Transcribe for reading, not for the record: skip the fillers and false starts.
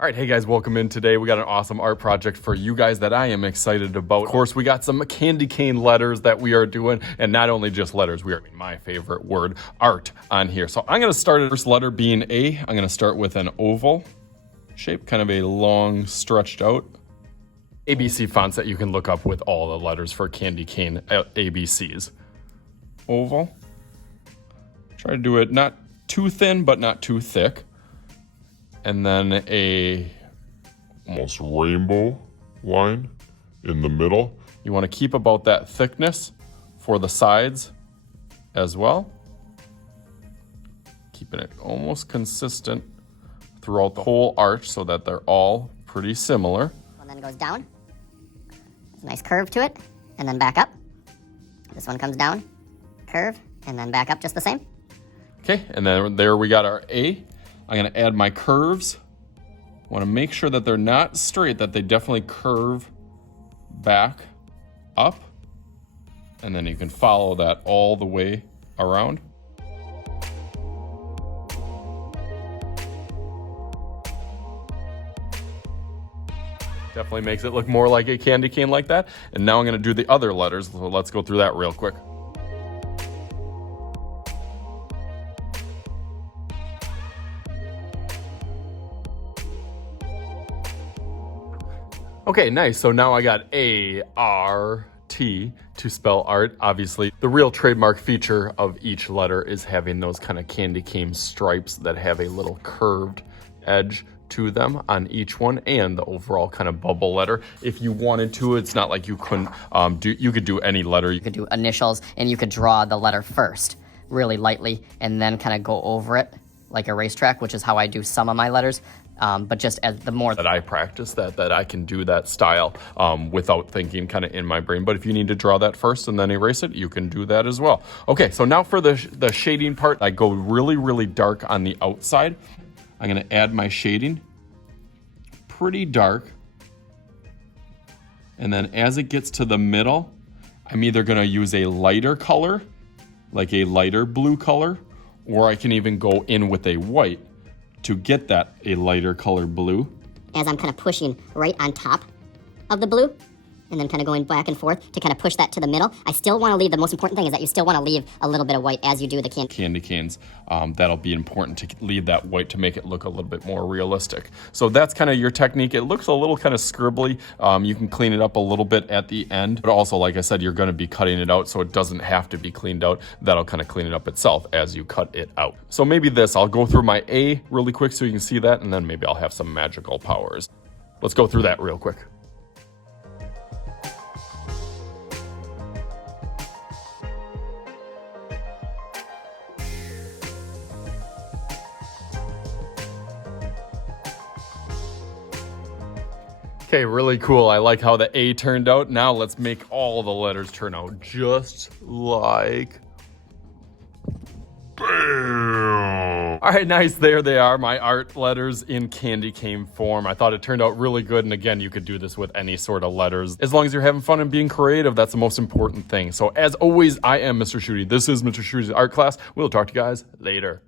All right, hey guys, welcome in today. We got an awesome art project for you guys that I am excited about. Of course, we got some candy cane letters that we are doing, and not only just letters, we are, my favorite word, art on here. So I'm gonna start the first letter being A. I'm gonna start with an oval shape, kind of a long stretched out. ABC fonts that you can look up with all the letters for candy cane ABCs. Oval. Try to do it not too thin, but not too thick. And then a almost rainbow line in the middle. You want to keep about that thickness for the sides as well. Keeping it almost consistent throughout the whole arch so that they're all pretty similar. One then goes down. There's a nice curve to it, and then back up. This one comes down, curve, and then back up just the same. Okay, and then there we got our A. I'm gonna add my curves. I wanna make sure that they're not straight, that they definitely curve back up. And then you can follow that all the way around. Definitely makes it look more like a candy cane like that. And now I'm gonna do the other letters, so let's go through that real quick. Okay, nice. So now I got A-R-T to spell art. Obviously, the real trademark feature of each letter is having those kind of candy cane stripes that have a little curved edge to them on each one, and the overall kind of bubble letter. If you wanted to, it's not like you couldn't you could do any letter. You could do initials, and you could draw the letter first, really lightly, and then kind of go over it like a racetrack, which is how I do some of my letters. But just as the more that I practice that I can do that style without thinking kind of in my brain. But if you need to draw that first and then erase it, you can do that as well. Okay, so now for the shading part, I go really, really dark on the outside. I'm gonna add my shading, pretty dark. And then as it gets to the middle, I'm either gonna use a lighter color, like a lighter blue color, or I can even go in with a white to get that a lighter color blue. as I'm kind of pushing right on top of the blue, and then kind of going back and forth to kind of push that to the middle. I still want to leave, the most important thing is that you still want to leave a little bit of white as you do the candy canes. That'll be important to leave that white to make it look a little bit more realistic. So that's kind of your technique. It looks a little kind of scribbly. You can clean it up a little bit at the end, but also, like I said, you're going to be cutting it out, so it doesn't have to be cleaned out. That'll kind of clean it up itself as you cut it out. So maybe this, I'll go through my A really quick so you can see that, and then maybe I'll have some magical powers. Let's go through that real quick. Okay, really cool. I like how the A turned out. Now let's make all the letters turn out just like... Bam! All right, nice. There they are, my art letters in candy cane form. I thought it turned out really good. And again, you could do this with any sort of letters. As long as you're having fun and being creative, that's the most important thing. So as always, I am Mr. Shooty. This is Mr. Shooty's art class. We'll talk to you guys later.